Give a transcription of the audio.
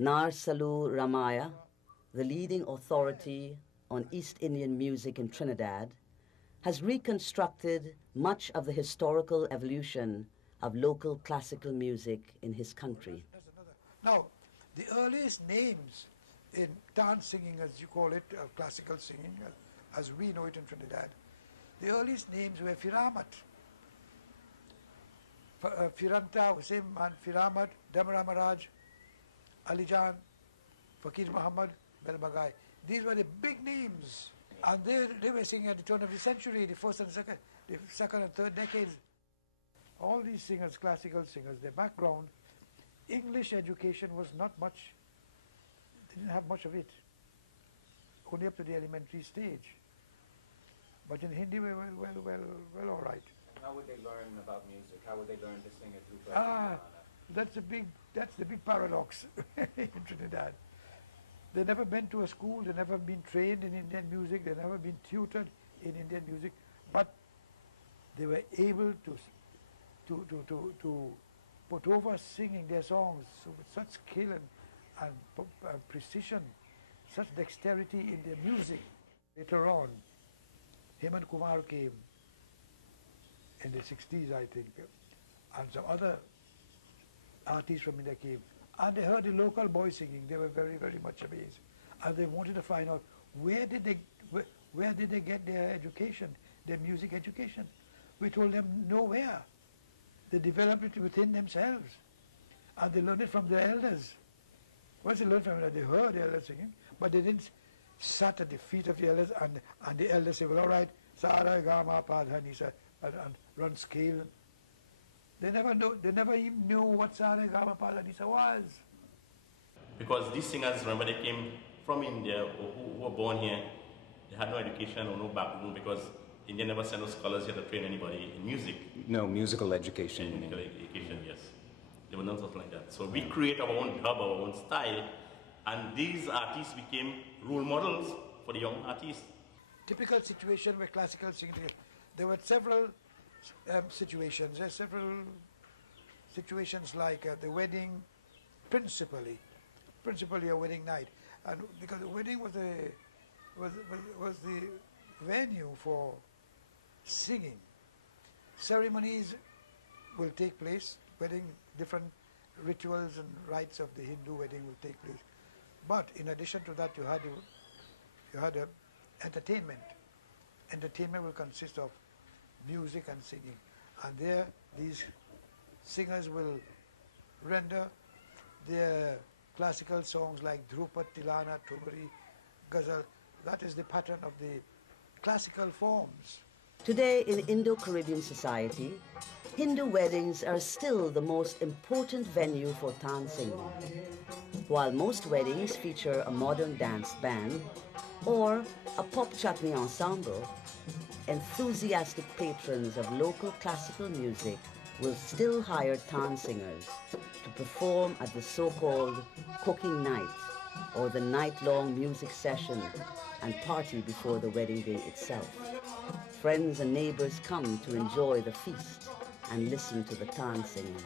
Narsaloo Ramaya, the leading authority on East Indian music in Trinidad, has reconstructed much of the historical evolution of local classical music in his country. Now, the earliest names in dance singing, as you call it, classical singing, as we know it in Trinidad, the earliest names were Firamat. Firanta, Hussein Man, Firamat, Damara Maharaj, Alijan, Fakir Muhammad, Belbagai. These were the big names. And they were singing at the turn of the century, the first and second and third decades. All these singers, classical singers, their background, English education was not much, they didn't have much of it, only up to the elementary stage. But in Hindi, well, all right. How would they learn about music? How would they learn to sing it through Praimsingh? That's the big paradox in Trinidad. They never been to a school, they never been trained in Indian music, they never been tutored in Indian music, but they were able to put over singing their songs with such skill and precision, such dexterity in their music. Later on, Hemant Kumar came in the 60s, I think, and some other artists from India came, and they heard the local boys singing. They were very, very much amazed, and they wanted to find out where did they get their education, their music education. We told them nowhere. They developed it within themselves, and they learned it from their elders. Once they learned from it, they heard the elders singing, but they didn't sat at the feet of the elders and the elders say, well, all right, Sara, Gama, Padhani, and run scale. They never even knew what Sara, Gama, Padhani was. Because these singers, remember, they came from India or who were born here. They had no education or no background because India never sent no scholars here to train anybody in music. No, musical education. Musical education, yes. There was nothing like that. So we create our own dub, our own style, and these artists became role models for the young artists. Typical situation where classical singing, there were several situations. There are several situations like the wedding, principally a wedding night, and because the wedding was the venue for singing. Ceremonies will take place. Wedding, different rituals and rites of the Hindu wedding will take place. But in addition to that, you had entertainment. Entertainment will consist of music and singing, and there these singers will render their classical songs like Dhrupad, Tilana, Tumari, Ghazal. That is the pattern of the classical forms. Today in Indo-Caribbean society, Hindu weddings are still the most important venue for dancing. While most weddings feature a modern dance band or a pop chutney ensemble, enthusiastic patrons of local classical music will still hire dance singers to perform at the so-called cooking night or the night-long music session and party before the wedding day itself. Friends and neighbors come to enjoy the feast and listen to the dance singers.